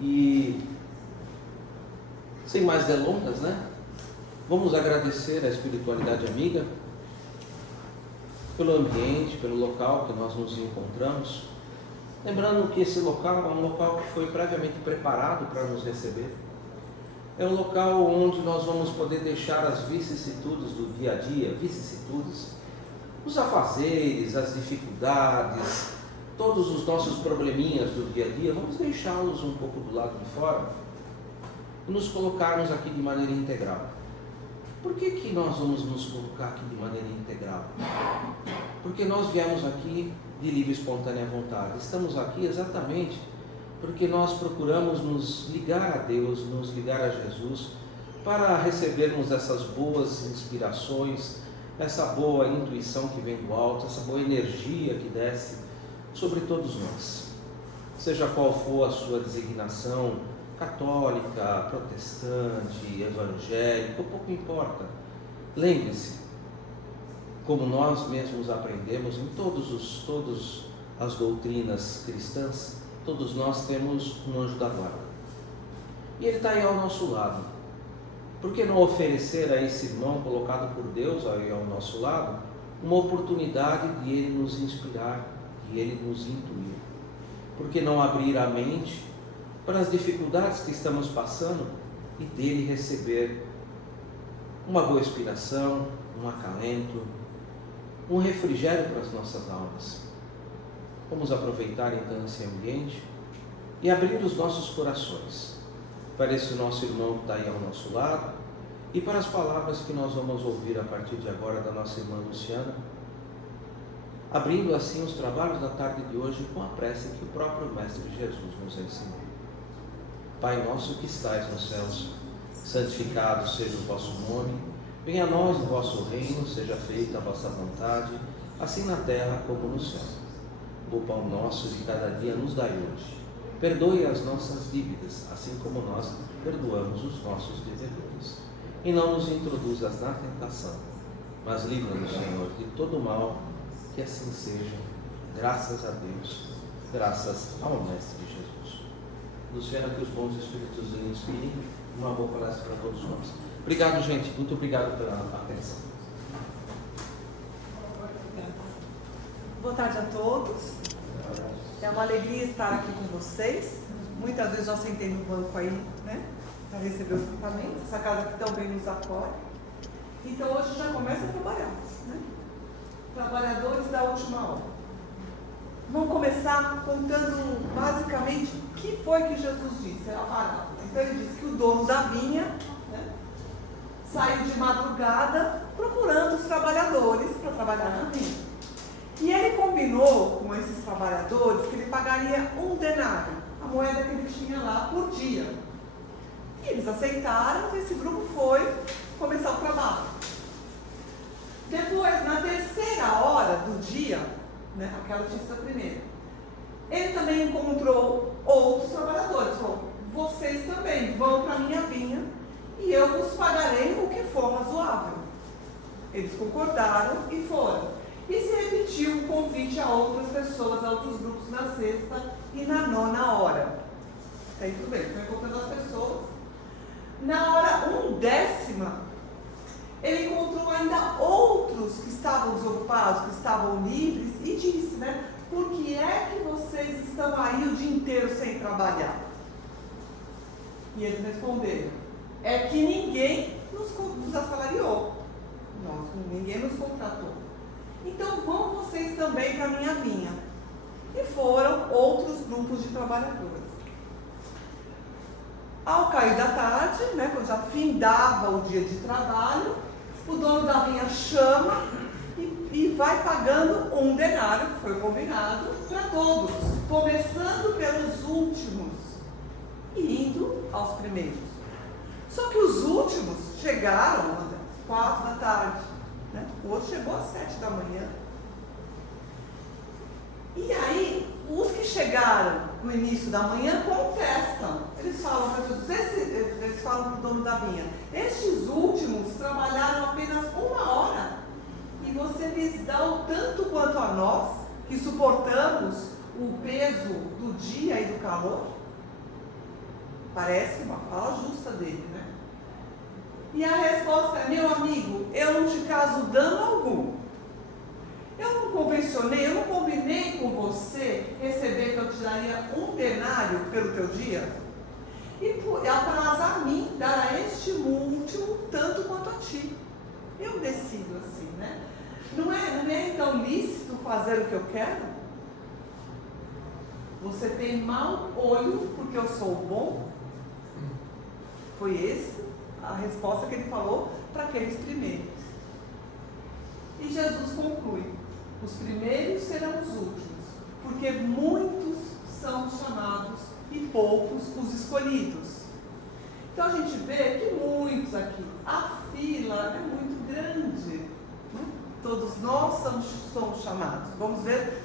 E sem mais delongas, né? Vamos agradecer a espiritualidade amiga pelo ambiente, pelo local que nós nos encontramos. Lembrando que esse local é um local que foi previamente preparado para nos receber. É um local onde nós vamos poder deixar as vicissitudes do dia a dia, os afazeres, as dificuldades, todos os nossos probleminhas do dia a dia, vamos deixá-los um pouco do lado de fora e nos colocarmos aqui de maneira integral. Por que nós vamos nos colocar aqui de maneira integral? Porque nós viemos aqui de livre e espontânea vontade. Estamos aqui exatamente porque nós procuramos nos ligar a Deus, nos ligar a Jesus, para recebermos essas boas inspirações, essa boa intuição que vem do alto, essa boa energia que desce sobre todos nós. Seja qual for a sua designação, católica, protestante, evangélica, pouco importa. Lembre-se, como nós mesmos aprendemos em todas as doutrinas cristãs, todos nós temos um anjo da guarda. E ele está aí ao nosso lado. Por que não oferecer a esse irmão colocado por Deus aí ao nosso lado uma oportunidade de ele nos inspirar, de ele nos intuir? Por que não abrir a mente para as dificuldades que estamos passando e dele receber uma boa inspiração, um acalento, um refrigério para as nossas almas? Vamos aproveitar então esse ambiente e abrir os nossos corações para esse nosso irmão que está aí ao nosso lado e para as palavras que nós vamos ouvir a partir de agora da nossa irmã Luciana, abrindo assim os trabalhos da tarde de hoje com a prece que o próprio Mestre Jesus nos ensinou. Pai nosso que estais nos céus, santificado seja o vosso nome, venha a nós o vosso reino, seja feita a vossa vontade, assim na terra como no céu. O pão nosso de cada dia nos dai hoje. Perdoe as nossas dívidas, assim como nós perdoamos os nossos devedores. E não nos introduzas na tentação, mas livra-nos, Senhor, de todo mal, que assim seja, graças a Deus, graças ao Mestre Jesus. Luciana, que os bons espíritos lhe inspirem, uma boa palestra para todos nós. Obrigado, gente, muito obrigado pela atenção. Boa tarde a todos. É uma alegria estar aqui com vocês. Muitas vezes já sentei no banco aí, né, para receber os equipamentos. Essa casa aqui também nos acolhe. Então hoje já começa a trabalhar, né? Trabalhadores da última hora. Vamos começar contando basicamente o que foi que Jesus disse, a parábola. Então ele disse que o dono da vinha, né, saiu de madrugada procurando os trabalhadores para trabalhar na vinha. E ele combinou com esses trabalhadores que ele pagaria 1 denário, a moeda que ele tinha lá por dia. E eles aceitaram e esse grupo foi começar o trabalho. Depois, na terceira hora do dia, né, aquela tinha sido a primeira, ele também encontrou outros trabalhadores. Falou, vocês também vão para a minha vinha e eu vos pagarei o que for razoável. Eles concordaram e foram. E se repetiu o convite a outras pessoas, a outros grupos na sexta e na nona hora. Aí tudo bem, foi encontrando as pessoas. Na hora 1/10, ele encontrou ainda outros que estavam desocupados, que estavam livres, e disse, né, por que é que vocês estão aí o dia inteiro sem trabalhar? E eles responderam, é que ninguém nos assalariou, ninguém nos contratou. Então vão vocês também para a minha vinha. E foram outros grupos de trabalhadores. Ao cair da tarde, né, quando já findava o dia de trabalho, o dono da vinha chama e vai pagando 1 denário, que foi combinado, para todos, começando pelos últimos e indo aos primeiros. Só que os últimos chegaram às 4 da tarde. O outro chegou às 7 da manhã. E aí, os que chegaram no início da manhã contestam. Eles falam para Jesus, eles falam para o dono da vinha, estes últimos trabalharam apenas 1 hora e você lhes dá o tanto quanto a nós, que suportamos o peso do dia e do calor? Parece uma fala justa dele, né? E a resposta é: meu amigo, eu não te caso dano algum. Eu não convencionei, eu não combinei com você receber que eu te daria 1 denário pelo teu dia? E apraz a mim dar a este último tanto quanto a ti. Eu decido assim, né? Não é então lícito fazer o que eu quero? Você tem mau olho porque eu sou bom? Foi essa a resposta que ele falou para aqueles primeiros. E Jesus conclui: os primeiros serão os últimos, porque muitos são chamados e poucos os escolhidos. Então a gente vê que muitos aqui, a fila é muito grande, né? Todos nós somos chamados. Vamos ver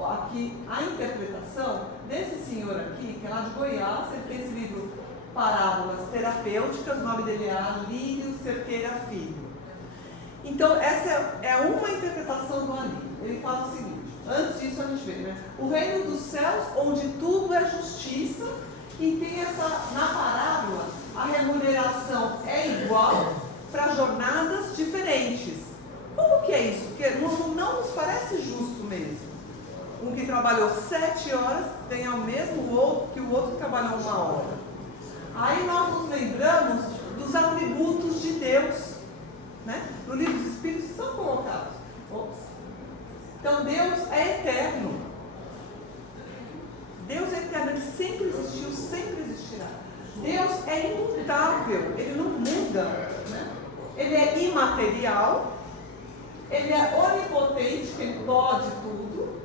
aqui a interpretação desse senhor aqui, que é lá de Goiás. Ele tem esse livro Parábolas Terapêuticas, o nome dele é Alírio Cerqueira Filho. Então essa é uma interpretação do Alírio. Ele fala o seguinte: antes disso a gente vê, né? O reino dos céus, onde tudo é justiça, e tem na parábola, a remuneração é igual para jornadas diferentes. Como que é isso? Porque não nos parece justo mesmo. Um que trabalhou 7 horas ganha o mesmo que o outro que trabalhou 1 hora. Aí nós nos lembramos dos atributos de Deus, né? No livro dos Espíritos são colocados. Então Deus é eterno. Deus é eterno, Ele sempre existiu, sempre existirá. Deus é imutável, Ele não muda, né? Ele é imaterial, Ele é onipotente, que Ele pode tudo.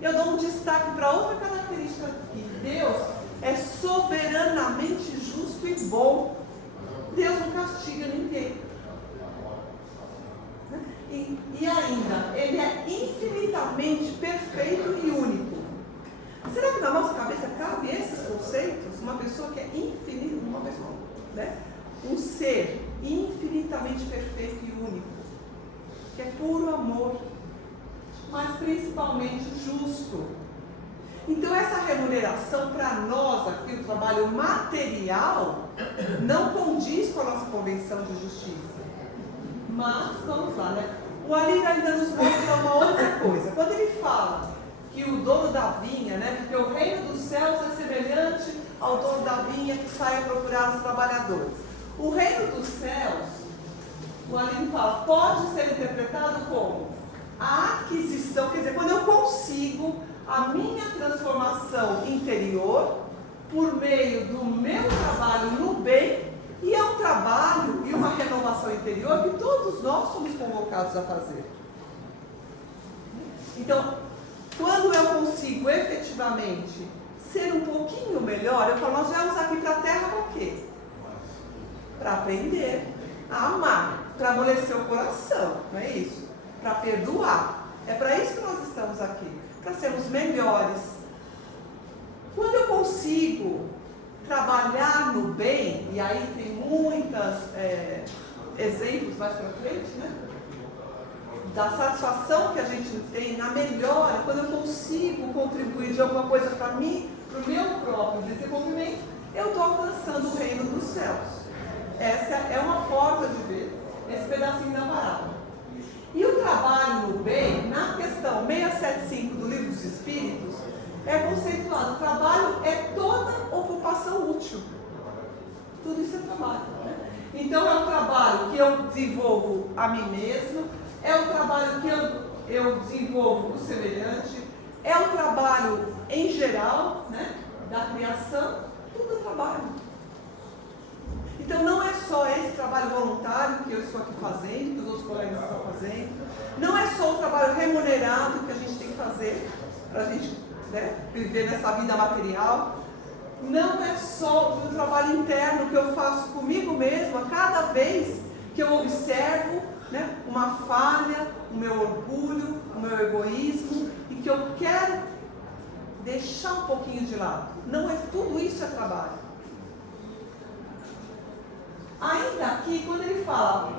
Eu dou um destaque para outra característica aqui: Deus é soberanamente justo e bom. Deus não castiga ninguém. E ainda, Ele é infinitamente perfeito e único. Será que na nossa cabeça cabe esses conceitos? Uma pessoa que é infinita, uma pessoa, né? Um ser infinitamente perfeito e único, que é puro amor, mas principalmente justo. Então essa remuneração para nós aqui, o trabalho material, não condiz com a nossa convenção de justiça. Mas, vamos lá, né? O Alírio ainda nos mostra uma outra coisa. Quando ele fala que o dono da vinha, né? Porque o reino dos céus é semelhante ao dono da vinha que sai a procurar os trabalhadores. O reino dos céus, o Alírio fala, pode ser interpretado como a aquisição, quer dizer, quando eu consigo a minha transformação interior por meio do meu trabalho no bem, e é um trabalho e uma renovação interior que todos nós somos convocados a fazer. Então, quando eu consigo efetivamente ser um pouquinho melhor, eu falo, nós viemos aqui para a Terra para quê? Para aprender a amar, para amolecer o coração, não é isso? Para perdoar. É para isso que nós estamos aqui, para sermos melhores. Quando eu consigo trabalhar no bem, e aí tem muitos exemplos mais para frente, né? Da satisfação que a gente tem na melhora, quando eu consigo contribuir de alguma coisa para mim, para o meu próprio desenvolvimento, eu estou alcançando o reino dos céus. Essa é uma forma de ver esse pedacinho da parábola. E o trabalho no bem, na questão 675 do Livro dos Espíritos, é conceituado. O trabalho é toda ocupação útil. Tudo isso é trabalho, né? Então é um trabalho que eu desenvolvo a mim mesmo, é o trabalho que eu desenvolvo o semelhante, é o trabalho em geral, né, da criação, tudo é trabalho. Então não é só esse trabalho voluntário que eu estou aqui fazendo, que os outros colegas estão fazendo, não é só o trabalho remunerado que a gente tem que fazer para a gente, né, viver nessa vida material, não é só o trabalho interno que eu faço comigo mesmo, a cada vez que eu observo, né, uma falha, o meu orgulho, o meu egoísmo, e que eu quero deixar um pouquinho de lado. Não é, tudo isso é trabalho. Ainda aqui, quando ele fala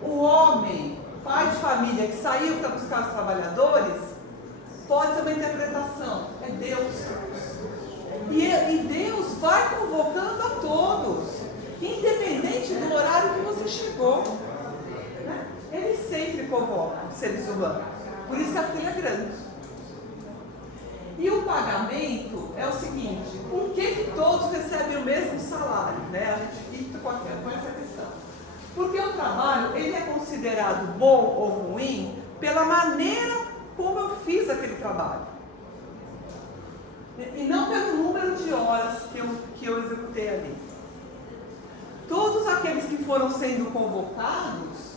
o homem, pai de família que saiu para buscar os trabalhadores, pode ser uma interpretação, é Deus. E Deus vai convocando a todos, independente do horário que você chegou. Né? Ele sempre convoca os seres humanos. Por isso que a fila é grande. E o pagamento é o seguinte: por que todos recebem o mesmo salário? Né? A gente fica com essa questão. Porque o trabalho ele é considerado bom ou ruim pela maneira como eu fiz aquele trabalho. E não pelo número de horas que eu executei ali. Todos aqueles que foram sendo convocados,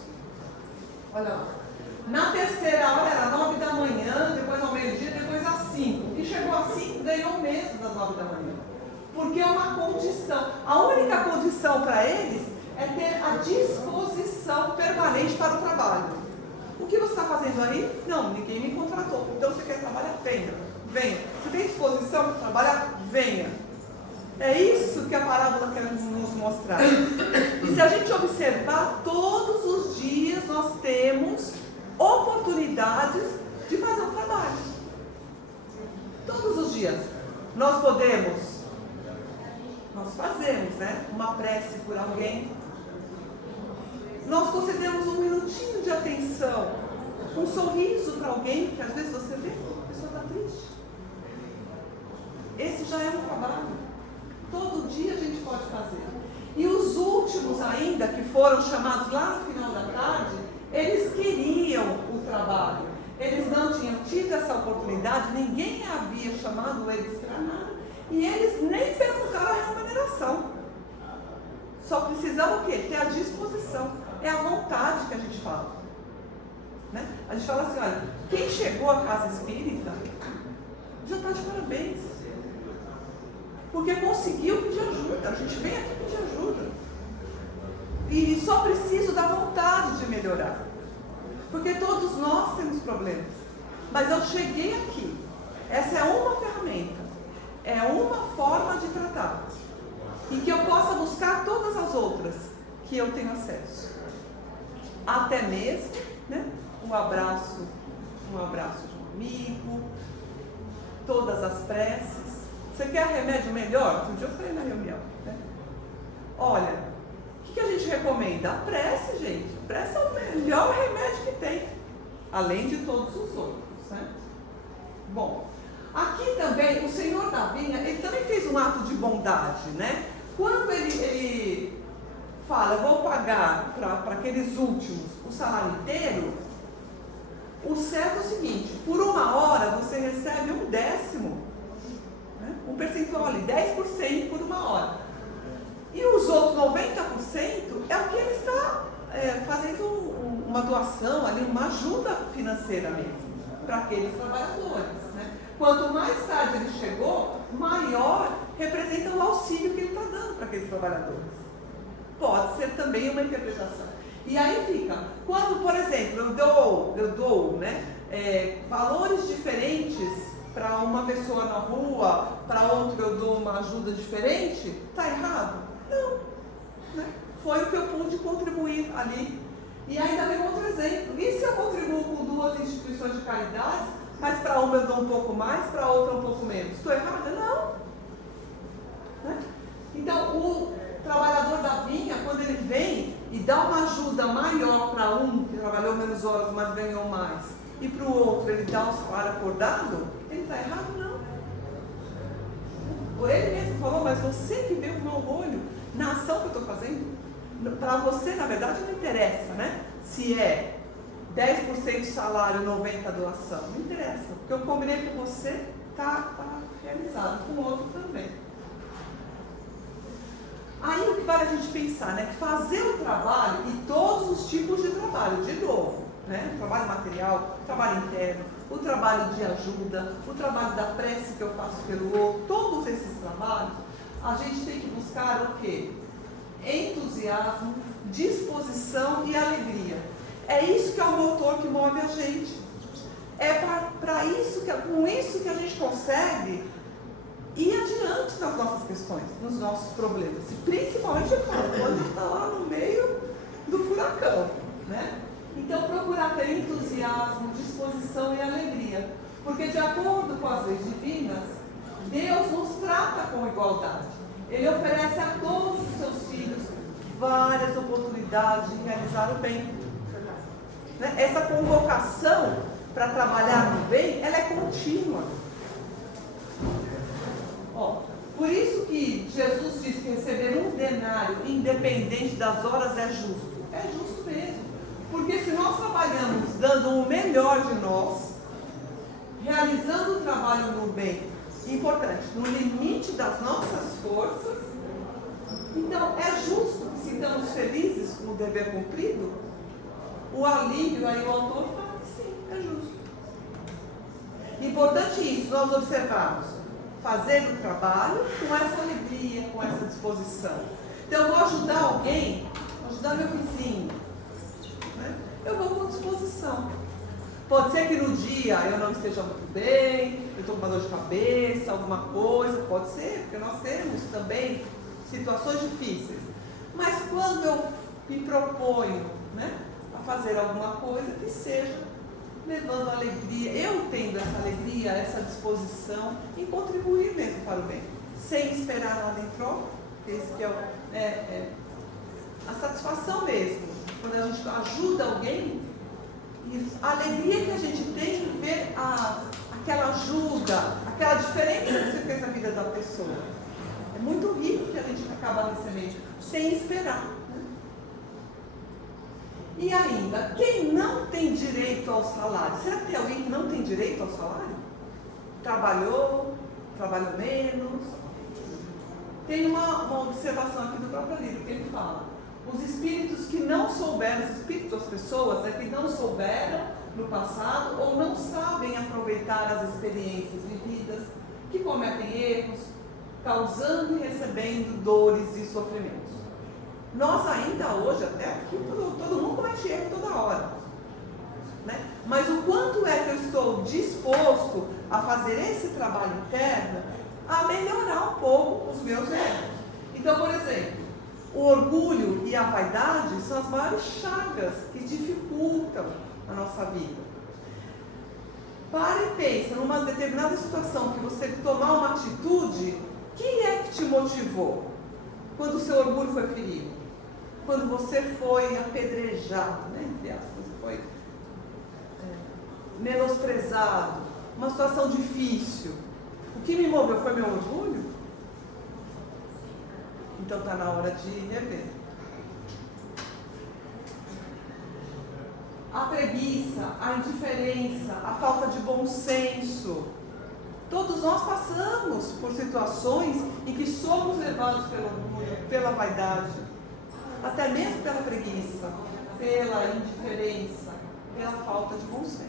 olha lá, na terceira hora era 9 da manhã, depois ao meio-dia, depois às 5. O que chegou às 5 ganhou o mesmo das 9 da manhã. Porque é uma condição. A única condição para eles é ter a disposição permanente para o trabalho. O que você está fazendo aí? Não, ninguém me contratou. Então você quer trabalhar? Venha. Venha. Você tem disposição para trabalhar? Venha. É isso que a parábola quer nos mostrar. E se a gente observar, todos os dias nós temos oportunidades de fazer um trabalho. Todos os dias. Nós fazemos, né? Uma prece por alguém. Nós concedemos um minutinho de atenção, um sorriso para alguém, que às vezes você vê, a pessoa está triste. Esse já é um trabalho. Todo dia a gente pode fazer. E os últimos ainda, que foram chamados lá no final da tarde, eles queriam o trabalho. Eles não tinham tido essa oportunidade, ninguém havia chamado eles para nada. E eles nem perguntaram a remuneração. Só precisavam o quê? Ter a disposição. É a vontade que a gente fala. Né? A gente fala assim, olha, quem chegou à casa espírita já está de parabéns. Porque conseguiu pedir ajuda. A gente vem aqui pedir ajuda. E só preciso da vontade de melhorar. Porque todos nós temos problemas. Mas eu cheguei aqui. Essa é uma ferramenta. É uma forma de tratar. E que eu possa buscar todas as outras que eu tenho acesso. Até mesmo, né, um abraço de um amigo, todas as preces. Você quer remédio melhor? Outro dia eu falei na reunião, né? Olha, o que a gente recomenda? A prece, gente. A prece é o melhor remédio que tem, além de todos os outros, né? Bom, aqui também, o Senhor da Vinha, ele também fez um ato de bondade, né? Quando ele fala, vou pagar para aqueles últimos o salário inteiro, o certo é o seguinte: por uma hora você recebe 1/10, né? Um percentual ali, 10% por uma hora. E os outros 90% é o que ele está fazendo uma doação ali, uma ajuda financeira mesmo, para aqueles trabalhadores, né? Quanto mais tarde ele chegou, maior representa o auxílio que ele está dando para aqueles trabalhadores. Pode ser também uma interpretação. E aí fica, quando, por exemplo, eu dou né, valores diferentes para uma pessoa na rua, para outra eu dou uma ajuda diferente, está errado? Não. Né? Foi o que eu pude contribuir ali. E ainda vem outro exemplo. E se eu contribuo com 2 instituições de caridade, mas para uma eu dou um pouco mais, para outra um pouco menos? Estou errada? Não. Né? Então, o trabalhador da vinha, quando ele vem e dá uma ajuda maior para um que trabalhou menos horas, mas ganhou mais, e para o outro ele dá um salário acordado, ele está errado? Não. Ele mesmo falou, mas você que vê o mau olho na ação que eu estou fazendo, para você, na verdade, não interessa, né? Se é 10% salário, 90% doação, não interessa. Porque eu combinei com você, está realizado, com o outro também. Aí o que vale a gente pensar, né? Que fazer o trabalho e todos os tipos de trabalho, de novo, né? O trabalho material, o trabalho interno, o trabalho de ajuda, o trabalho da prece que eu faço pelo outro, todos esses trabalhos, a gente tem que buscar o quê? Entusiasmo, disposição e alegria. É isso que é o motor que move a gente. É para isso com isso que a gente consegue ir adiante nas nossas questões, nos nossos problemas. E principalmente, eu falo, quando a gente está lá no meio do furacão, né? Então, procurar ter entusiasmo, disposição e alegria. Porque, de acordo com as leis divinas, Deus nos trata com igualdade. Ele oferece a todos os seus filhos várias oportunidades de realizar o bem. Essa convocação para trabalhar no bem, ela é contínua. Por isso que Jesus diz que receber um denário, independente das horas, é justo. É justo mesmo. Porque se nós trabalhamos dando o melhor de nós, realizando o trabalho no bem, importante, no limite das nossas forças, então é justo que, se estamos felizes com o dever cumprido, o alívio, aí o autor fala que sim, é justo. Importante isso, nós observarmos, fazer o trabalho com essa alegria, com essa disposição. Então eu vou ajudar alguém, vou ajudar meu vizinho, né? Eu vou com disposição. Pode ser que no dia eu não esteja muito bem, eu estou com uma dor de cabeça, alguma coisa, pode ser, porque nós temos também situações difíceis. Mas quando eu me proponho, né, a fazer alguma coisa que seja levando alegria, eu tendo essa alegria, essa disposição em contribuir mesmo para o bem, sem esperar nada em troca, esse que é a satisfação mesmo, quando a gente ajuda alguém, a alegria que a gente tem de ver aquela ajuda, aquela diferença que você fez na vida da pessoa. É muito rico que a gente acaba recebendo, sem esperar. E ainda, quem não tem direito ao salário? Será que tem alguém que não tem direito ao salário? Trabalhou menos. Tem uma observação aqui do próprio livro que ele fala. Os espíritos que não souberam, os espíritos das pessoas, né, que não souberam no passado ou não sabem aproveitar as experiências vividas, que cometem erros, causando e recebendo dores e sofrimentos. Nós ainda hoje, até aqui, todo mundo comete erro toda hora. Né? Mas o quanto é que eu estou disposto a fazer esse trabalho interno, a melhorar um pouco os meus erros. Então, por exemplo, o orgulho e a vaidade são as maiores chagas que dificultam a nossa vida. Para e pensa, numa determinada situação que você tomar uma atitude, quem é que te motivou? Quando o seu orgulho foi ferido? Quando você foi apedrejado, né, entre aspas, você foi menosprezado, uma situação difícil. O que me moveu foi meu orgulho? Então está na hora de rever. A preguiça, a indiferença, a falta de bom senso. Todos nós passamos por situações em que somos levados pelo orgulho, pela vaidade, até mesmo pela preguiça, pela indiferença, pela falta de bom senso.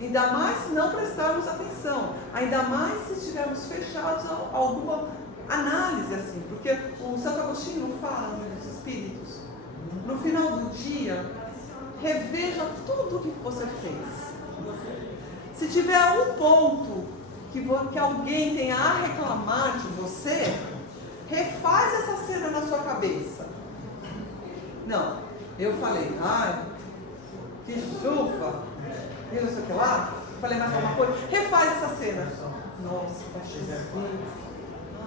Ainda mais se não prestarmos atenção, ainda mais se estivermos fechados a alguma análise assim, porque o Santo Agostinho fala nos Espíritos, no final do dia, reveja tudo o que você fez. Se tiver um ponto que alguém tenha a reclamar de você, refaz essa cena na sua cabeça. Não, eu falei, ai, que chuva, e não sei o que lá, falei mais alguma coisa, refaz essa cena. Nossa, vai chover,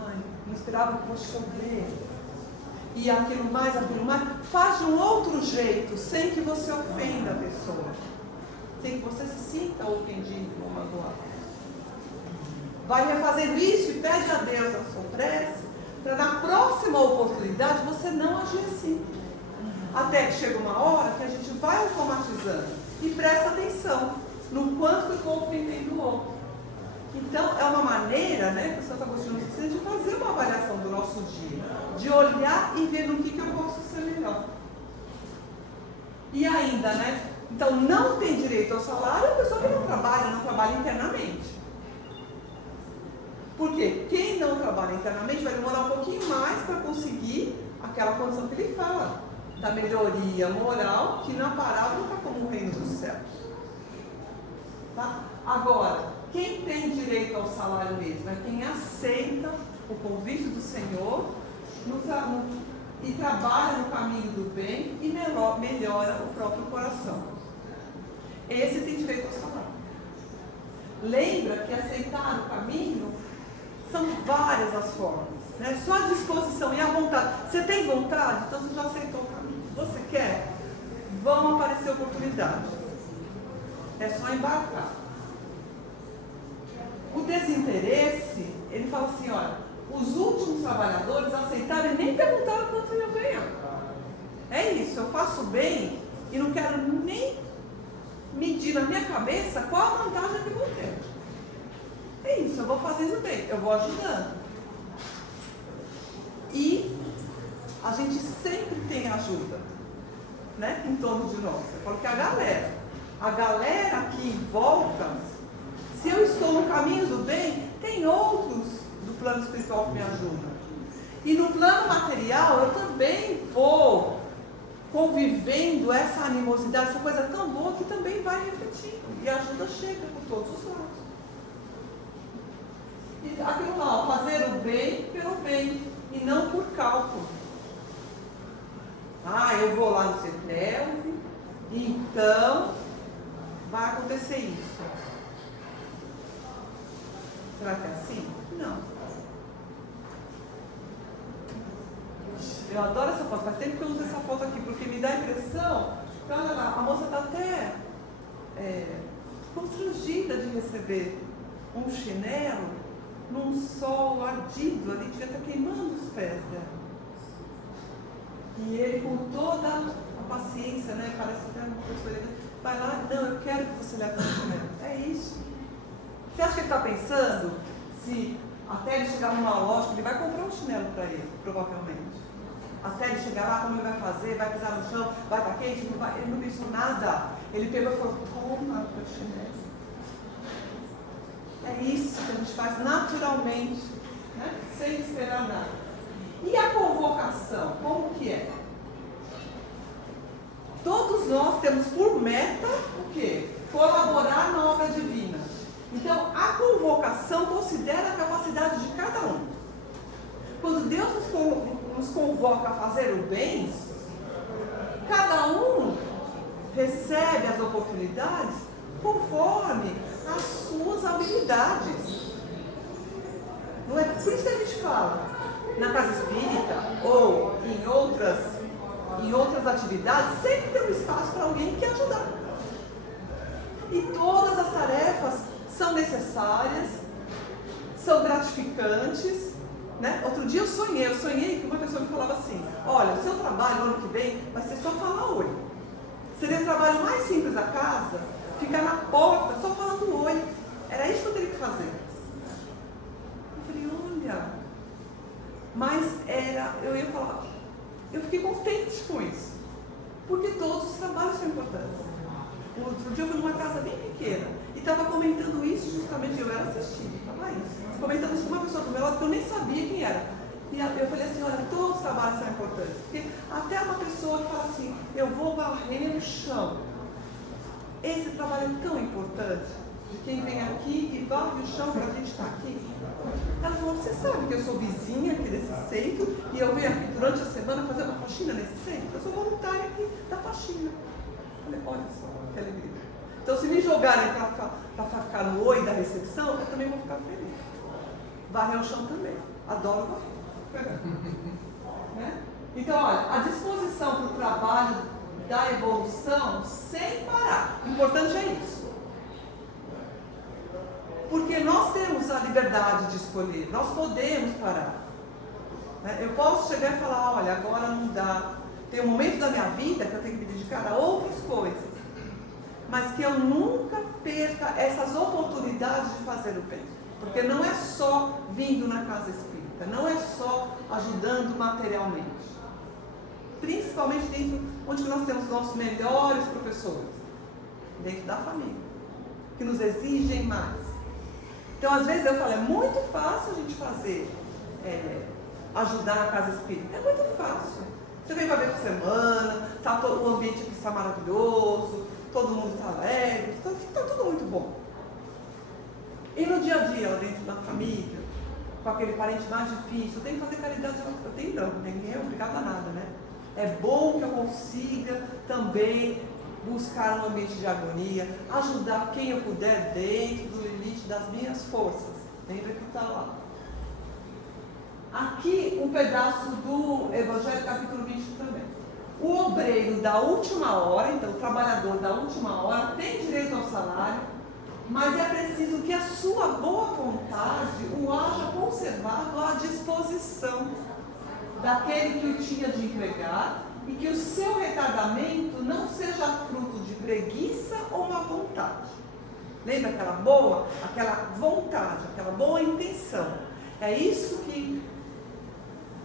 ai, não esperava que fosse chover. E aquilo mais, faz de um outro jeito, sem que você ofenda a pessoa, sem que você se sinta ofendido ou magoado. Vai refazendo isso e pede a Deus a sua prece, para na próxima oportunidade você não agir assim. Até que chega uma hora que a gente vai automatizando e presta atenção no quanto que eu estou ofendendo o outro. Então é uma maneira, né, que o Santo Agostinho nos ensina, de fazer uma avaliação do nosso dia, de olhar e ver no que eu posso ser melhor. E ainda, né, então não tem direito ao salário a pessoa que não trabalha internamente. Porque quem não trabalha internamente vai demorar um pouquinho mais para conseguir aquela condição que ele fala, da melhoria moral, que na parábola está como o reino dos céus. Tá? Agora, quem tem direito ao salário mesmo é quem aceita o convite do Senhor e trabalha no caminho do bem e melhora o próprio coração. Esse tem direito ao salário. lembra que aceitar o caminho são várias as formas, né? Só a disposição e a vontade. Você tem vontade? Então você já aceitou o caminho. Você quer? Vão aparecer oportunidades. É só embarcar. O desinteresse, ele fala assim, olha, os últimos trabalhadores aceitaram e nem perguntaram quanto iam ganhar. É isso, eu faço bem e não quero nem medir na minha cabeça qual a vantagem que eu vou ter. É isso, eu vou fazendo bem, eu vou ajudando. E a gente sempre tem ajuda, né, em torno de nós. Eu falo que a galera aqui em volta, se eu estou no caminho do bem, tem outros do plano espiritual que me ajudam. E no plano material, eu também vou convivendo essa animosidade, essa coisa tão boa que também vai refletindo. E a ajuda chega por todos os lados. E aquilo lá, fazer o bem pelo bem, e não por cálculo. Ah, eu vou lá no CETELV, então vai acontecer isso. Será que é assim? Não. Eu adoro essa foto, faz tempo que eu uso essa foto aqui, porque me dá a impressão que, olha lá, a moça está até constrangida de receber um chinelo num sol ardido ali, devia estar queimando os pés dela. E ele, com toda a paciência, né, parece que é uma pessoa, vai lá, não, eu quero que você leve o chinelo. É isso. Você acha que ele está pensando se até ele chegar numa loja, ele vai comprar um chinelo para ele, provavelmente. Até ele chegar lá, como ele vai fazer, vai pisar no chão, vai estar quente, ele não pensou nada. Ele pegou e falou, toma o chinelo. É isso que a gente faz naturalmente, né? Sem esperar nada. E a convocação, como que é? Todos nós temos por meta o quê? Colaborar na obra divina. Então, a convocação considera a capacidade de cada um. Quando Deus nos convoca a fazer o bem, cada um recebe as oportunidades conforme as suas habilidades. Não é por isso que a gente fala, na casa espírita ou em outras atividades, sempre tem um espaço para alguém que ajudar. E todas as tarefas são necessárias, são gratificantes, né? Outro dia eu sonhei que uma pessoa me falava assim, olha, o seu trabalho no ano que vem vai ser só falar oi. Seria o trabalho mais simples da casa, ficar na porta só falando oi. Era isso que eu teria que fazer. Eu falei, olha, mas eu ia falar, eu fiquei contente com isso, porque todos os trabalhos são importantes. Outro dia eu fui numa casa bem pequena e estava comentando isso justamente, eu era assistindo, estava isso, comentando isso com uma pessoa do meu lado que eu nem sabia quem era. E eu falei assim, olha, todos os trabalhos são importantes, porque até uma pessoa que fala assim, eu vou varrer o chão. Esse trabalho é tão importante, de quem vem aqui e varre o chão para a gente estar aqui. Ela falou, você sabe que eu sou vizinha aqui desse centro e eu venho aqui durante a semana fazer uma faxina nesse centro? Eu sou voluntária aqui da faxina. Eu falei, olha só, que alegria. Então, se me jogarem para ficar no oi da recepção, eu também vou ficar feliz. Varrer o chão também. Adoro varrer. Né? Então, olha, a disposição para o trabalho da evolução sem parar. O importante é isso. Porque nós temos a liberdade de escolher, nós podemos parar. Né? Eu posso chegar e falar, olha, agora não dá. Tem um momento da minha vida que eu tenho que me dedicar a outras coisas. Mas que eu nunca perca essas oportunidades de fazer o bem. Porque não é só vindo na casa espírita, não é só ajudando materialmente. Principalmente dentro onde nós temos nossos melhores professores. Dentro da família. Que nos exigem mais. Então, às vezes eu falo, é muito fácil a gente fazer, ajudar na casa espírita. É muito fácil. Você vem uma vez por semana, o ambiente aqui está maravilhoso, todo mundo está alegre, está tudo muito bom. E no dia a dia, lá dentro da família, com aquele parente mais difícil, eu tenho que fazer caridade, eu tenho não, ninguém é obrigado a nada, né? É bom que eu consiga também buscar um ambiente de harmonia, ajudar quem eu puder dentro do limite das minhas forças. Lembra que está lá. Aqui um pedaço do Evangelho, capítulo 20 também. O obreiro da última hora, então o trabalhador da última hora, tem direito ao salário, mas é preciso que a sua boa vontade o haja conservado à disposição daquele que o tinha de empregar, e que o seu retardamento não seja fruto de preguiça ou má vontade. Lembra aquela vontade, aquela boa intenção? É isso que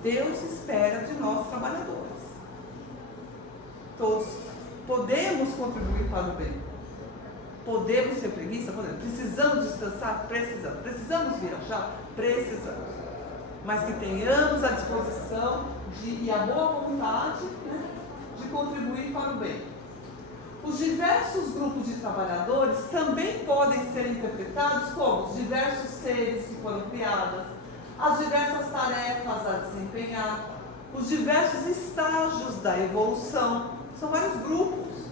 Deus espera de nós trabalhadores. Todos podemos contribuir para o bem. Podemos ter preguiça? Podemos. Precisamos descansar? Precisamos. Precisamos viajar? Precisamos. Mas que tenhamos a disposição e a boa vontade, né, de contribuir para o bem. Os diversos grupos de trabalhadores também podem ser interpretados como os diversos seres que foram criados, as diversas tarefas a desempenhar, os diversos estágios da evolução. São vários grupos,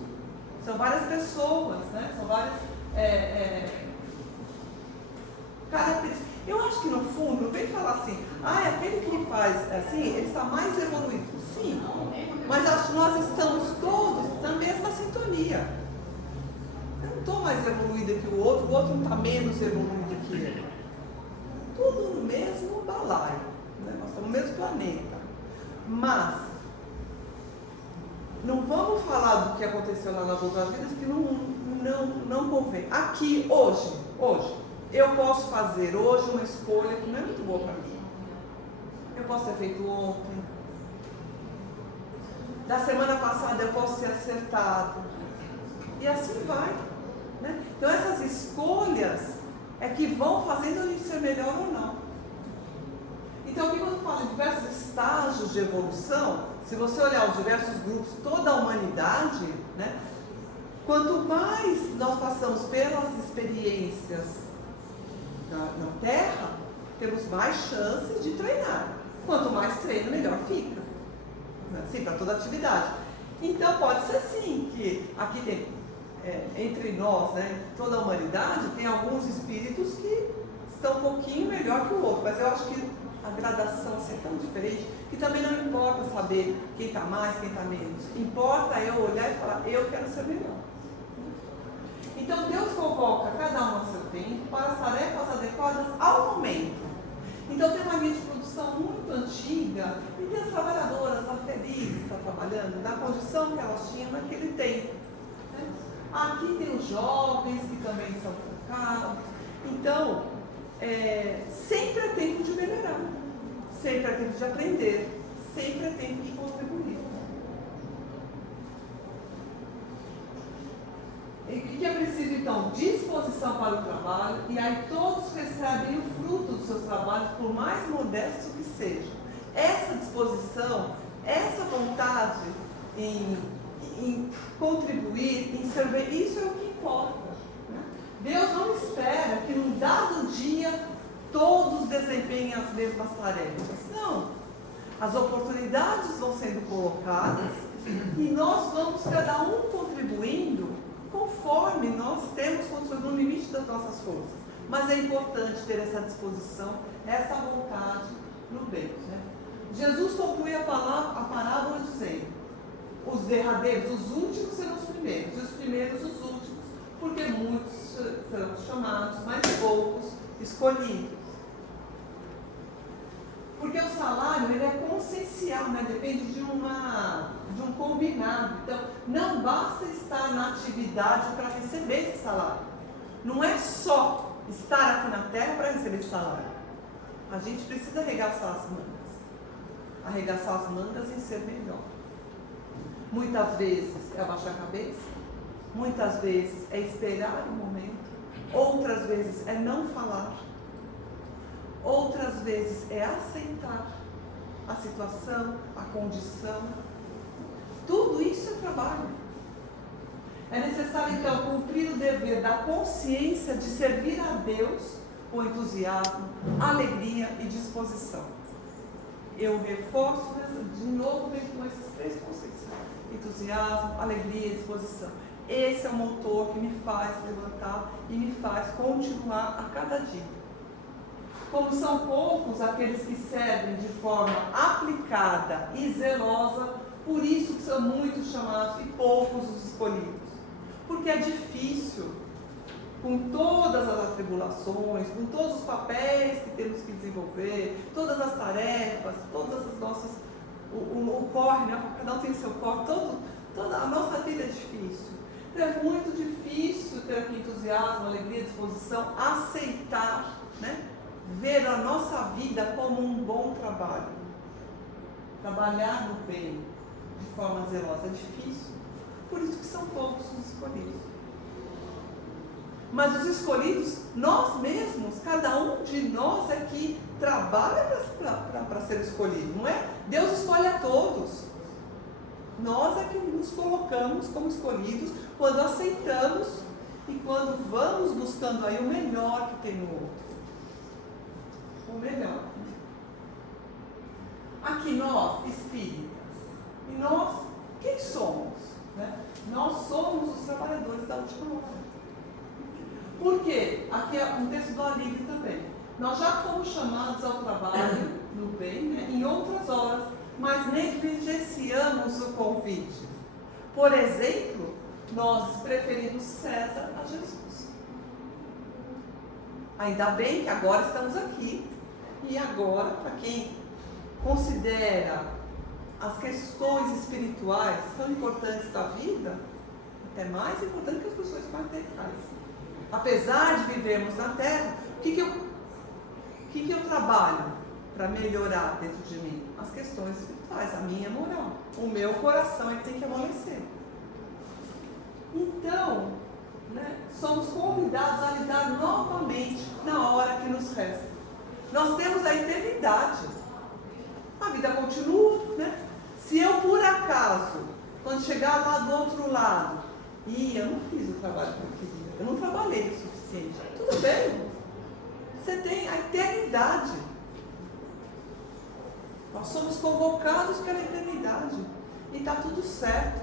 são várias pessoas, né? São várias características. Eu acho que no fundo, não vem falar assim, aquele que faz assim, ele está mais evoluído. Sim, mas acho que nós estamos todos na mesma sintonia. Eu não estou mais evoluída que o outro não está menos evoluído que ele. Tudo no mesmo balaio, né? Nós estamos no mesmo planeta. Mas não vamos falar do que aconteceu lá nas outras vidas, que não convém. Aqui, hoje, eu posso fazer hoje uma escolha que não é muito boa para mim. Eu posso ter feito ontem. Da semana passada eu posso ter acertado. E assim vai, né? Então essas escolhas é que vão fazendo a gente ser melhor ou não. Então aqui quando fala de diversos estágios de evolução, se você olhar os diversos grupos, toda a humanidade, né? Quanto mais nós passamos pelas experiências na Terra, temos mais chances de treinar. Quanto mais treino, melhor fica. Assim, para toda atividade. Então pode ser sim que aqui tem, entre nós, né, toda a humanidade, tem alguns espíritos que estão um pouquinho melhor que o outro, mas eu acho que a gradação assim, é tão diferente que também não importa saber quem está mais, quem está menos. Importa eu olhar e falar, eu quero ser melhor. Então Deus convoca cada um a seu tempo para as tarefas adequadas ao momento. Então tem uma linha de produção muito antiga e tem as trabalhadoras lá felizes, estão trabalhando na condição que elas tinham naquele tempo. Né? Aqui tem os jovens que também são colocados. Então, sempre é tempo de melhorar, sempre é tempo de aprender, sempre é tempo de contribuir. E o que é preciso então? Disposição para o trabalho, e aí todos recebem o fruto dos seus trabalhos, por mais modesto que seja. Essa disposição, essa vontade em contribuir, em servir, isso é o que importa. Né? Deus não espera que num dado dia todos desempenhem as mesmas tarefas. Não. As oportunidades vão sendo colocadas e nós vamos cada um contribuindo conforme nós temos condições no limite das nossas forças. Mas é importante ter essa disposição, essa vontade no bem. Né? Jesus conclui a parábola dizendo: os derradeiros, os últimos serão os primeiros, e os primeiros os últimos, porque muitos serão chamados, mas poucos escolhidos. Porque o salário ele é consciencial, né? Depende de um combinado. Então, não basta estar na atividade para receber esse salário. Não é só estar aqui na Terra para receber esse salário. A gente precisa arregaçar as mangas. Arregaçar as mangas em ser melhor. Muitas vezes é abaixar a cabeça. Muitas vezes é esperar o momento. Outras vezes é não falar. Outras vezes é aceitar a situação, a condição. Tudo isso é trabalho. É necessário, então, cumprir o dever da consciência de servir a Deus com entusiasmo, alegria e disposição. Eu reforço de novo com esses três conceitos: entusiasmo, alegria e disposição. Esse é o motor que me faz levantar e me faz continuar a cada dia. Como são poucos aqueles que servem de forma aplicada e zelosa, por isso que são muitos chamados e poucos os escolhidos. Porque é difícil, com todas as atribulações, com todos os papéis que temos que desenvolver, todas as tarefas, todas as nossas, o corre, né? Cada um tem seu corre, toda a nossa vida é difícil. Então é muito difícil ter aqui entusiasmo, alegria, disposição, aceitar, né? Ver a nossa vida como um bom trabalho. Trabalhar no bem, de forma zelosa, é difícil. Por isso que são poucos os escolhidos. Mas os escolhidos, nós mesmos, cada um de nós é que trabalha para ser escolhido, não é? Deus escolhe a todos. Nós é que nos colocamos como escolhidos quando aceitamos e quando vamos buscando aí o melhor que tem no outro. O melhor. Aqui nós, espíritas, e nós, quem somos? Né? Nós somos os trabalhadores da última hora. Por quê? Aqui é um texto do Alívio também. Nós já fomos chamados ao trabalho no bem, né, em outras horas, mas negligenciamos o convite. Por exemplo, nós preferimos César a Jesus. Ainda bem que agora estamos aqui. E agora, para quem considera as questões espirituais tão importantes da vida, até mais importante que as questões materiais. Apesar de vivermos na Terra, o que eu trabalho para melhorar dentro de mim? As questões espirituais, a minha moral. O meu coração é que tem que amolecer. Então, né, somos convidados a lidar novamente na hora que nos resta. Nós temos a eternidade. A vida continua, né? Se eu, por acaso, quando chegar lá do outro lado, eu não fiz o trabalho que eu queria, eu não trabalhei o suficiente, tudo bem. Você tem a eternidade. Nós somos convocados pela eternidade. E está tudo certo.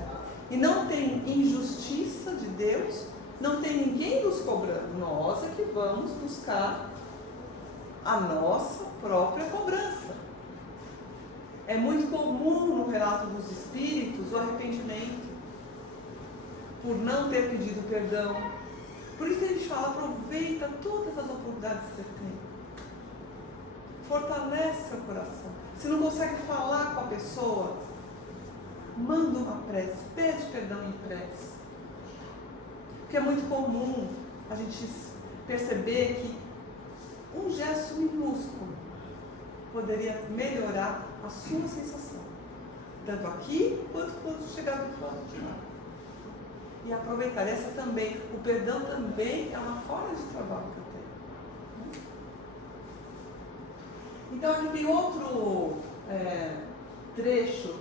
E não tem injustiça de Deus, não tem ninguém nos cobrando. Nós é que vamos buscar a nossa própria cobrança. É muito comum no relato dos espíritos o arrependimento por não ter pedido perdão. Por isso que a gente fala, aproveita todas as oportunidades que você tem. Fortalece seu coração. Se não consegue falar com a pessoa, manda uma prece, pede perdão em prece. Porque é muito comum a gente perceber que um gesto minúsculo poderia melhorar a sua sensação, tanto aqui quanto quando chegar do outro lado de lá. E aproveitar essa também, o perdão também é uma forma de trabalho que eu tenho. Então aqui tem outro trecho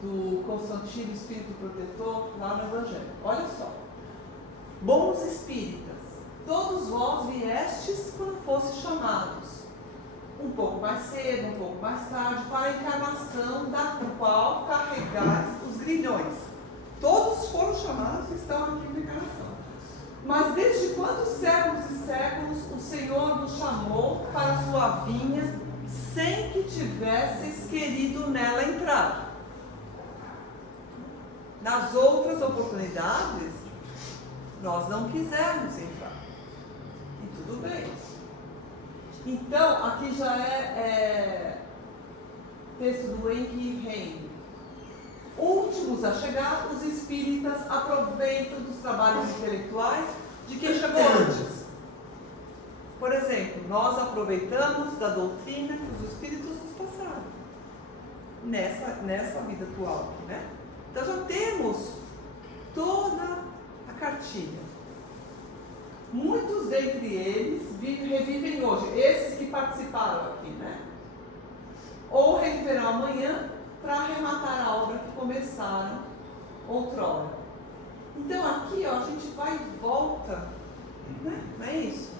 do Constantino Espírito Protetor lá no Evangelho. Olha só. Bons espíritas, todos vós viestes quando fostes chamados, um pouco mais cedo, um pouco mais tarde, para a encarnação da qual carregais os grilhões. Todos foram chamados e estão aqui na encarnação. Mas desde quantos séculos e séculos o Senhor nos chamou para a sua vinha sem que tivesseis querido nela entrar? Nas outras oportunidades, nós não quisemos entrar. E tudo bem. Então, aqui já é texto do Henry Reine. Últimos a chegar, os espíritas aproveitam dos trabalhos intelectuais de quem chegou antes. Por exemplo, nós aproveitamos da doutrina que os espíritos nos passaram nessa vida atual, né? Então já temos toda a cartilha. Muitos dentre eles revivem hoje, esses que participaram aqui, né? Ou reviverão amanhã para arrematar a obra que começaram outrora. Então aqui, ó, a gente vai e volta, né? Não é isso?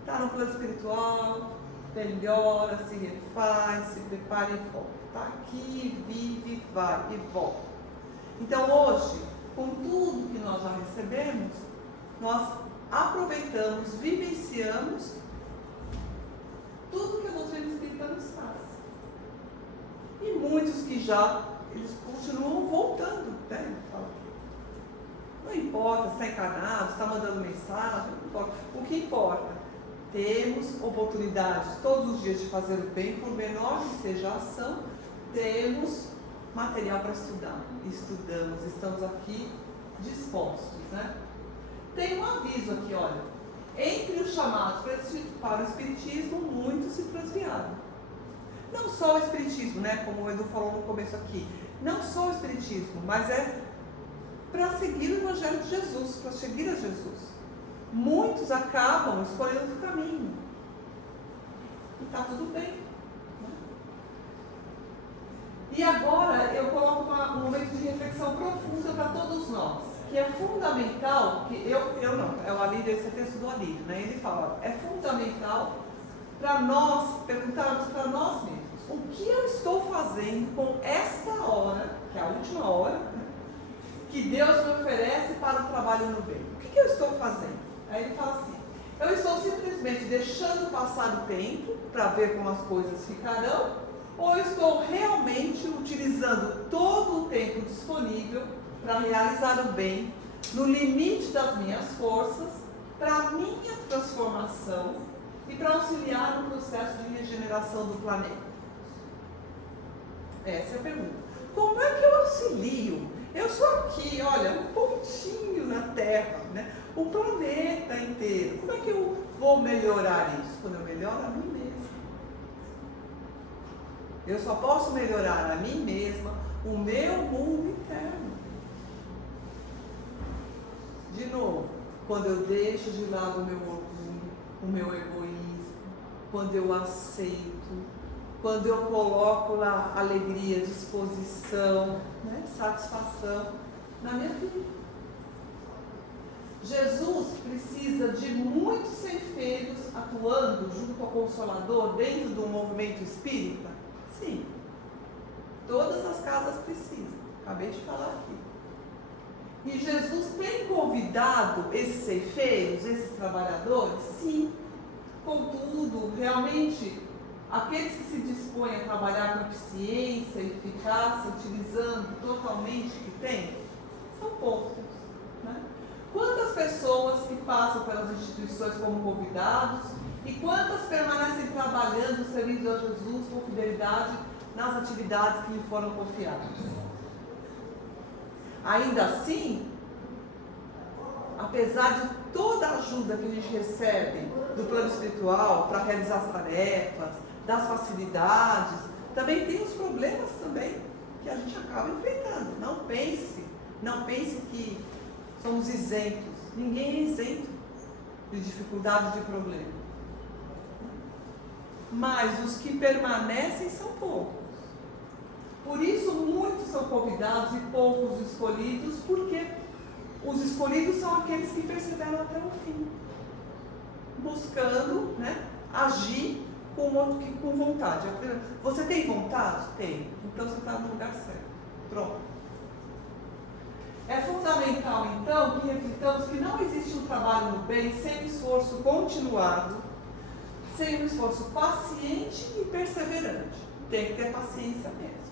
Está no plano espiritual, melhora, se refaz, se prepara e volta. Está aqui, vive, vai e volta. Então hoje, com tudo que nós já recebemos, nós aproveitamos, vivenciamos tudo que a doutrina espírita nos traz. E muitos que já, eles continuam voltando, né? Não importa se está encarnado, se está mandando mensagem, não importa. O que importa, temos oportunidades todos os dias de fazer o bem, por menor que seja a ação, temos material para estudar. Estudamos, estamos aqui dispostos, né? Tem um aviso aqui, olha. Entre os chamados para o Espiritismo, muitos se transviaram. Não só o Espiritismo, né? Como o Edu falou no começo aqui. Não só o Espiritismo, mas é para seguir o Evangelho de Jesus, para seguir a Jesus. Muitos acabam escolhendo o caminho. E está tudo bem. Né? E agora eu coloco um momento de reflexão profunda para todos nós, que é fundamental, que eu não, é o Alírio, esse é texto do Alírio, né? Ele fala, é fundamental para nós perguntarmos para nós mesmos, o que eu estou fazendo com esta hora, que é a última hora, né, que Deus me oferece para o trabalho no bem? O que eu estou fazendo? Aí ele fala assim, eu estou simplesmente deixando passar o tempo para ver como as coisas ficarão, ou eu estou realmente utilizando todo o tempo disponível para realizar o bem, no limite das minhas forças, para a minha transformação e para auxiliar no processo de regeneração do planeta? Essa é a pergunta. Como é que eu auxilio? Eu sou aqui, olha, um pontinho na Terra, né? O planeta inteiro. Como é que eu vou melhorar isso? Quando eu melhoro a mim mesma. Eu só posso melhorar a mim mesma, o meu mundo interno. De novo, quando eu deixo de lado o meu orgulho, o meu egoísmo, quando eu aceito, quando eu coloco lá alegria, disposição, né, satisfação na minha vida. Jesus precisa de muitos ceifeiros atuando junto ao Consolador dentro do movimento espírita? Sim. Todas as casas precisam. Acabei de falar aqui. E Jesus tem convidado esses ceifeiros, esses trabalhadores? Sim. Contudo, realmente, aqueles que se dispõem a trabalhar com eficiência, eficácia, utilizando totalmente o que tem, são poucos. Né? Quantas pessoas que passam pelas instituições como convidados e quantas permanecem trabalhando, servindo a Jesus com fidelidade nas atividades que lhe foram confiadas? Ainda assim, apesar de toda a ajuda que a gente recebe do plano espiritual para realizar as tarefas, das facilidades, também tem os problemas também que a gente acaba enfrentando. Não pense que somos isentos. Ninguém é isento de dificuldade, de problema. Mas os que permanecem são poucos. Por isso, muitos são convidados e poucos escolhidos, porque os escolhidos são aqueles que perseveram até o fim, buscando, né, agir com vontade. Você tem vontade? Tem. Então você está no lugar certo. Pronto. É fundamental, então, que reflitamos que não existe um trabalho no bem sem esforço continuado, sem um esforço paciente e perseverante. Tem que ter paciência mesmo.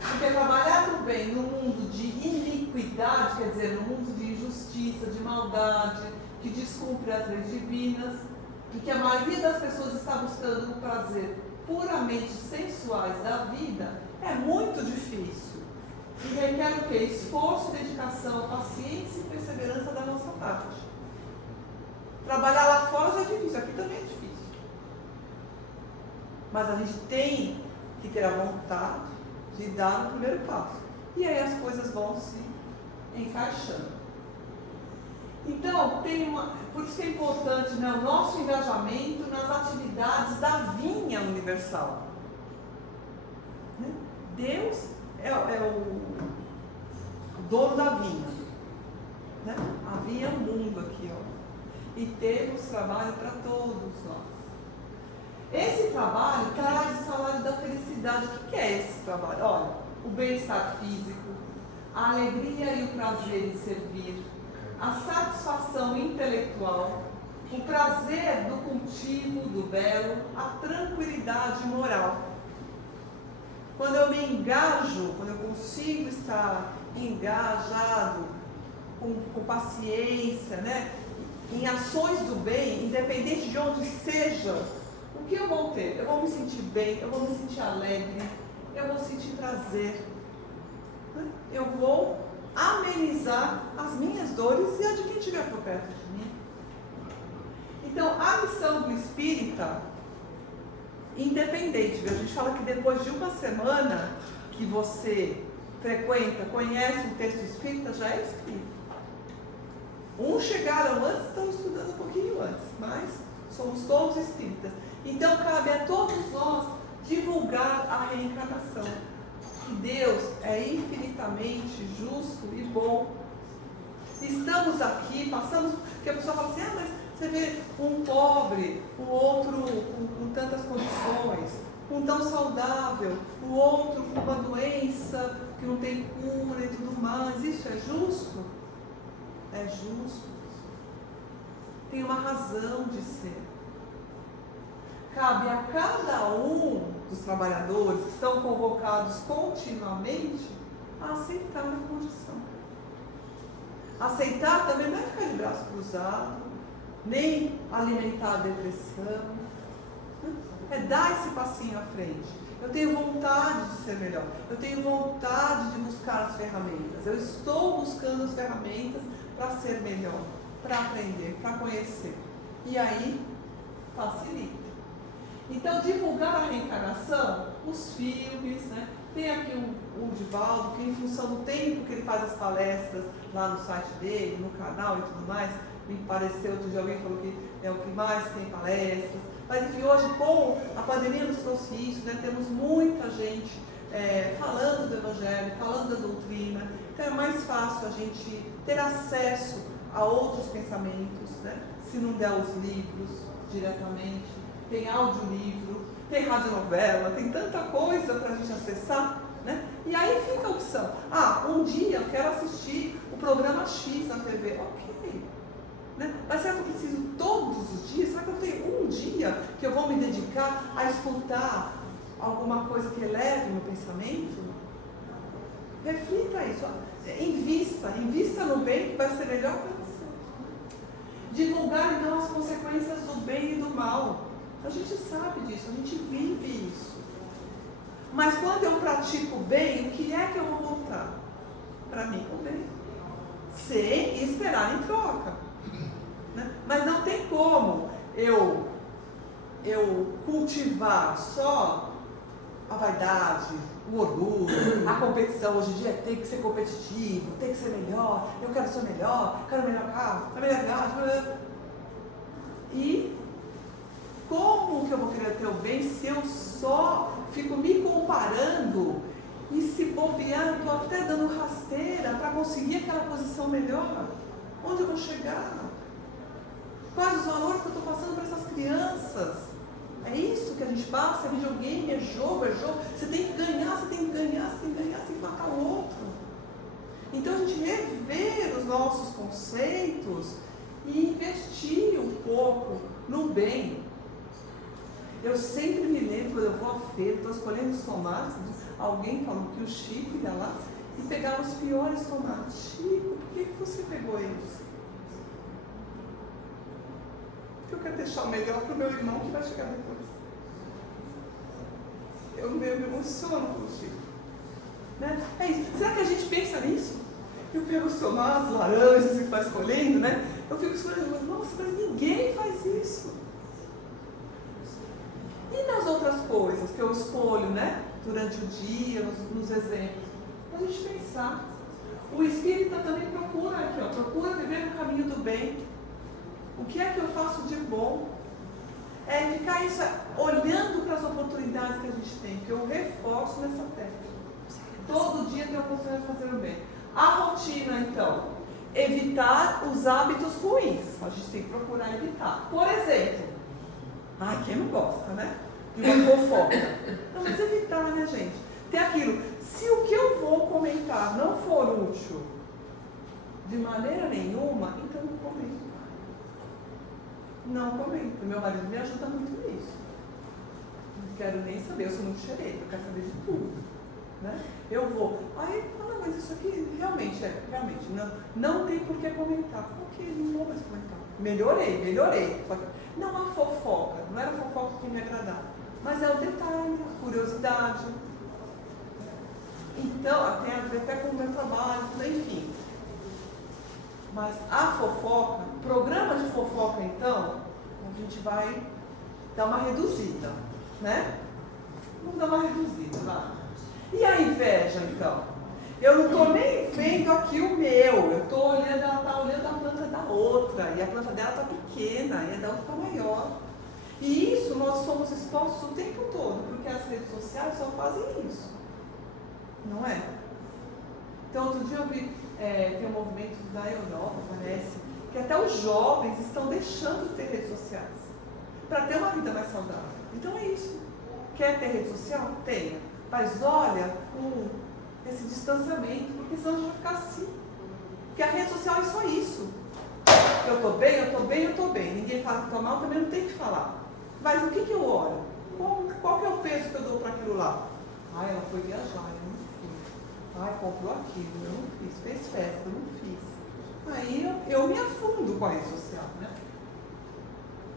Porque trabalhar no bem no mundo de iniquidade, quer dizer, no mundo de injustiça, de maldade, que descumpre as leis divinas, e que a maioria das pessoas está buscando o prazer puramente sensuais da vida, é muito difícil. E requer o quê? Esforço, dedicação, paciência e perseverança da nossa parte. Trabalhar lá fora já é difícil, aqui também é difícil. Mas a gente tem que ter a vontade de dar o primeiro passo. E aí as coisas vão se encaixando. Então, por isso que é importante, né, o nosso engajamento nas atividades da vinha universal. Né? Deus é o dono da vinha. Né? A vinha é o mundo aqui, ó. E temos trabalho para todos nós. Esse trabalho traz o salário da felicidade. O que é esse trabalho? Olha, o bem-estar físico, a alegria e o prazer em servir, a satisfação intelectual, o prazer do cultivo do belo, a tranquilidade moral. Quando eu me engajo, quando eu consigo estar engajado, com paciência, né, em ações do bem, independente de onde seja, o que eu vou ter? Eu vou me sentir bem, eu vou me sentir alegre, eu vou sentir prazer, né? Eu vou amenizar as minhas dores e a de quem estiver por perto de mim. Então, a missão do espírita, independente, viu? A gente fala que depois de uma semana que você frequenta, conhece um texto espírita, já é espírita. Uns chegaram antes, estão estudando um pouquinho antes, mas somos todos espíritas. Então, cabe a todos nós divulgar a reencarnação. Que Deus é infinitamente justo e bom. Estamos aqui, passamos, porque a pessoa fala assim, mas você vê um pobre, o outro com tantas condições, um tão saudável, o outro com uma doença que não tem cura e tudo mais. Isso é justo? É justo. Tem uma razão de ser. Cabe a cada um dos trabalhadores que são convocados continuamente a aceitar a condição. Aceitar também não é ficar de braço cruzado, nem alimentar a depressão. É dar esse passinho à frente. Eu tenho vontade de ser melhor. Eu tenho vontade de buscar as ferramentas. Eu estou buscando as ferramentas para ser melhor, para aprender, para conhecer. E aí, facilita. Então, divulgar a reencarnação, os filmes, né? Tem aqui o Divaldo, que em função do tempo que ele faz as palestras lá no site dele, no canal e tudo mais, me pareceu, outro dia alguém falou que é o que mais tem palestras. Mas enfim, hoje com a pandemia nos trouxe isso, né? Temos muita gente falando do Evangelho, falando da doutrina, então é mais fácil a gente ter acesso a outros pensamentos, né? Se não der os livros diretamente, tem audiolivro, tem radionovela, tem tanta coisa para a gente acessar, né? E aí fica a opção, um dia eu quero assistir o programa X na TV, ok, né? Mas será que eu preciso todos os dias? Será que eu tenho um dia que eu vou me dedicar a escutar alguma coisa que eleve meu pensamento? Reflita isso, invista no bem que vai ser melhor para você. Divulgar então as consequências do bem e do mal. A gente sabe disso, a gente vive isso. Mas quando eu pratico o bem, o que é que eu vou voltar? Para mim, o bem. Sem esperar em troca. Né? Mas não tem como eu cultivar só a vaidade, o orgulho, a competição. Hoje em dia tem que ser competitivo, tem que ser melhor, eu quero ser melhor, quero o melhor carro, a melhor viagem. E como que eu vou querer ter o bem se eu só fico me comparando e se bobear, estou até dando rasteira para conseguir aquela posição melhor? Onde eu vou chegar? Quais os valores que eu estou passando para essas crianças? É isso que a gente passa, é videogame, é jogo. Você tem que ganhar, você tem que matar o outro. Então a gente rever os nossos conceitos e investir um pouco no bem. Eu sempre me lembro, quando eu vou à feira, estou escolhendo os tomates, alguém falou que o Chico ia lá e pegava os piores tomates. Chico, por que você pegou eles? Porque eu quero deixar o melhor para o meu irmão que vai chegar depois. Eu me emociono com o Chico. Né? É isso. Será que a gente pensa nisso? Eu pego os tomates, laranjas e vai escolhendo, né? Eu fico escolhendo, nossa, mas ninguém faz isso. E nas outras coisas que eu escolho, né? Durante o dia, nos exemplos, para a gente pensar. O espírita também procura aqui, procura viver no caminho do bem. O que é que eu faço de bom? É ficar isso, olhando para as oportunidades que a gente tem, que eu reforço nessa técnica. Todo dia tem a oportunidade de fazer o bem. A rotina, então, evitar os hábitos ruins. A gente tem que procurar evitar. Por exemplo, quem não gosta, né? De uma fofoca. Não, mas evitar, né, gente? Tem aquilo, Se o que eu vou comentar não for útil de maneira nenhuma, então não comento. Não comento. Meu marido me ajuda muito nisso. Não quero nem saber, eu sou muito xereta, eu quero saber de tudo. Né? Eu vou. Aí ele fala, mas isso aqui realmente não tem por que comentar. Ok, não vou mais comentar. Melhorei. Não há fofoca, não era fofoca que me agradava. Mas é o detalhe, a curiosidade. Então, tem a ver até com o meu trabalho, enfim. Mas a fofoca, programa de fofoca, então, a gente vai dar uma reduzida, né? Vamos dar uma reduzida, vai. E a inveja, então? Eu não estou nem vendo aqui o meu, eu estou olhando, ela está olhando a planta da outra, e a planta dela está pequena, e a da outra está maior. E isso nós somos expostos o tempo todo, porque as redes sociais só fazem isso. Não é? Então, outro dia eu vi, tem um movimento da Europa, parece, que até os jovens estão deixando de ter redes sociais, para ter uma vida mais saudável. Então é isso. Quer ter rede social? Tenha. Mas olha com esse distanciamento, porque senão a gente vai ficar assim. Porque a rede social é só isso. Eu estou bem. Ninguém fala que estou mal, também não tem que falar. Mas o que eu olho? Qual que é o peso que eu dou para aquilo lá? Ah, ela foi viajar, eu não fui. Ah, comprou aquilo, eu não fiz. Fez festa, eu não fiz. Aí eu me afundo com a rede social, né?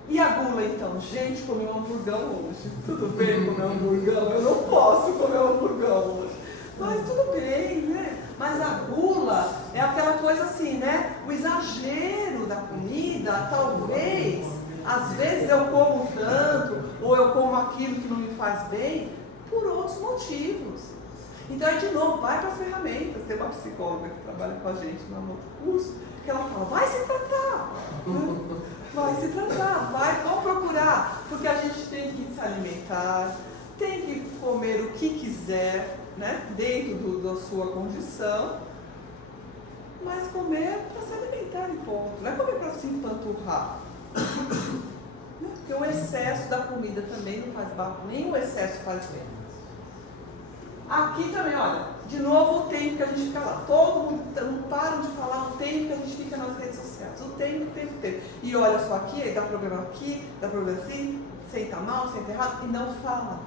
E a gula, então? Gente, comi um hamburgão hoje. Tudo bem comer um hamburgão? Eu não posso comer um hamburgão hoje. Mas tudo bem, né? Mas a gula é aquela coisa assim, né? O exagero da comida, talvez, às vezes eu como tanto, ou eu como aquilo que não me faz bem, por outros motivos. Então, aí de novo, vai para as ferramentas. Tem uma psicóloga que trabalha com a gente no outro curso, que ela fala, vai se tratar. Vai se tratar, vamos procurar. Porque a gente tem que se alimentar, tem que comer o que quiser, né? Dentro da sua condição. Mas comer para se alimentar em ponto. Não é comer para se empanturrar. Porque o excesso da comida também não faz bem, nem o excesso faz bem. Aqui também, olha, de novo o tempo que a gente fica lá. Todo mundo não para de falar o tempo que a gente fica nas redes sociais. O tempo. E olha só aqui, aí dá problema aqui, dá problema assim, senta mal, senta errado, e não fala.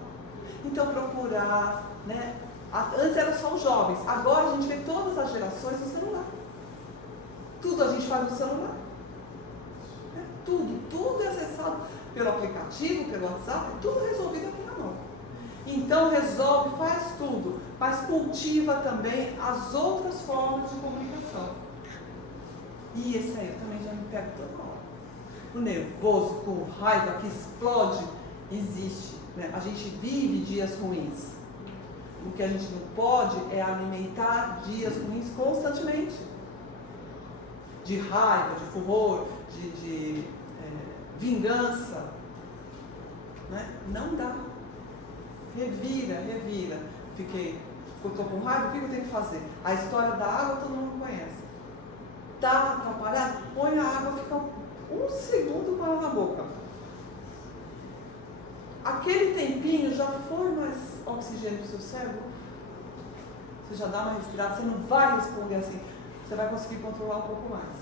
Então procurar, né? Antes eram só os jovens, agora a gente vê todas as gerações no celular. Tudo a gente faz no celular. Tudo é acessado pelo aplicativo, pelo WhatsApp, tudo resolvido aqui na mão. Então resolve, faz tudo, mas cultiva também as outras formas de comunicação. E esse aí eu também já me pego toda hora. O nervoso, com raiva, que explode, existe. Né? A gente vive dias ruins. O que a gente não pode é alimentar dias ruins constantemente. De raiva, de furor, de vingança. Né? Não dá. Revira. Estou com raiva, o que eu tenho que fazer? A história da água todo mundo conhece. Está atrapalhado? Põe a água, fica um segundo com ela na boca. Aquele tempinho já foi mais oxigênio para o seu cérebro? Você já dá uma respirada, você não vai responder assim. Você vai conseguir controlar um pouco mais.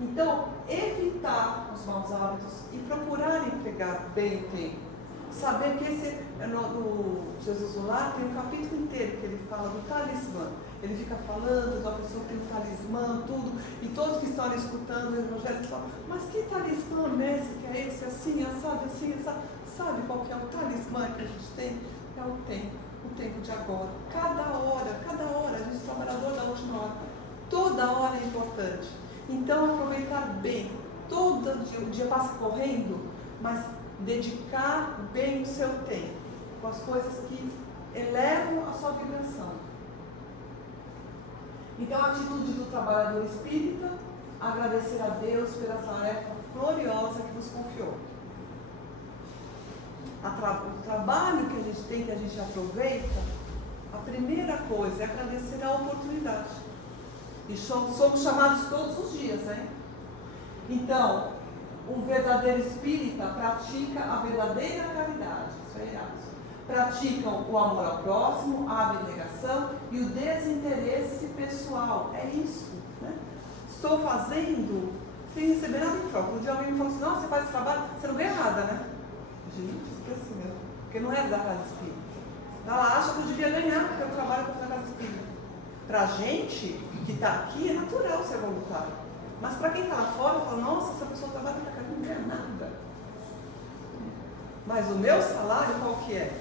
Então, evitar os maus hábitos e procurar empregar bem o tempo. Saber que no Jesus no Lar tem um capítulo inteiro que ele fala do talismã. Ele fica falando da pessoa que tem um talismã, tudo, e todos que estão ali escutando o Evangelho falam, mas que talismã é esse, que é esse, assim, assado, assim, assado? Sabe qual que é o talismã que a gente tem? É o tempo de agora. Cada hora, a gente é trabalhador da última hora. Toda hora é importante. Então, aproveitar bem. Todo dia, o dia passa correndo, mas dedicar bem o seu tempo com as coisas que elevam a sua vibração. Então, a atitude do trabalhador espírita, agradecer a Deus pela tarefa gloriosa que nos confiou. O trabalho que a gente tem, que a gente aproveita, a primeira coisa é agradecer a oportunidade. E somos chamados todos os dias, hein? Então, um verdadeiro espírita pratica a verdadeira caridade. Isso é Erasmo. praticam o amor ao próximo, a abnegação e o desinteresse pessoal. É isso, né? Estou fazendo sem receber nada em troca. Um dia alguém me falou assim, nossa, você faz esse trabalho, você não ganha nada, né? Gente, esqueci mesmo. Porque não é da casa espírita. Ela acha que eu devia ganhar, porque eu trabalho na casa espírita. Pra gente que está aqui, é natural ser voluntário. Mas para quem está lá fora, fala, nossa, essa pessoa trabalha para cá, não ganha nada. Mas o meu salário, qual que é?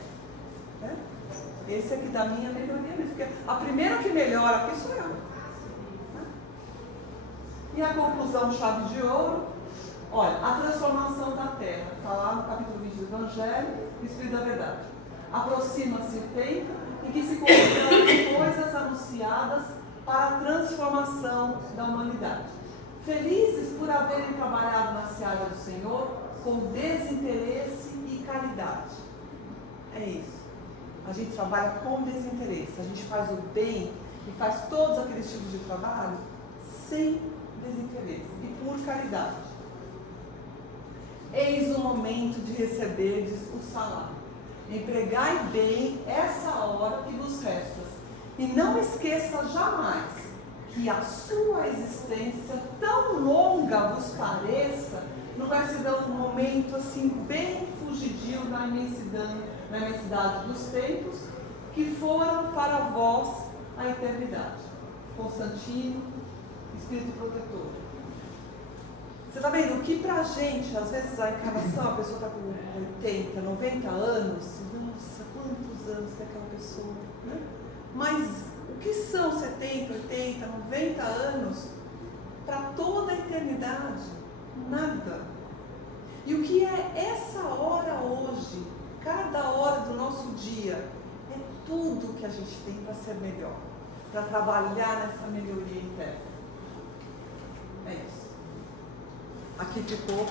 Esse aqui da minha melhoria mesmo. Porque a primeira que melhora aqui sou eu. E a conclusão, chave de ouro, olha, a transformação da terra, está lá no capítulo 20 do Evangelho, o Espírito da Verdade. Aproxima-se o tempo em que se cumprirão as coisas anunciadas para a transformação da humanidade. Felizes por haverem trabalhado na seara do Senhor com desinteresse e caridade. É isso. A gente trabalha com desinteresse, a gente faz o bem e faz todos aqueles tipos de trabalho sem desinteresse e por caridade. Eis o momento de receberdes o salário. Empregai bem essa hora que vos resta, e não esqueça jamais que a sua existência, tão longa vos pareça, não vai ser um momento assim bem fugidio na imensidade dos tempos, que foram para vós a eternidade. Constantino, Espírito Protetor. Você está vendo que pra gente, às vezes a encarnação, a pessoa está com 80, 90 anos, nossa, quantos anos tem aquela pessoa, né? Mas o que são 70, 80, 90 anos para toda a eternidade? Nada. E o que é essa hora hoje, cada hora do nosso dia, é tudo que a gente tem para ser melhor, para trabalhar nessa melhoria interna. É isso. Aqui ficou.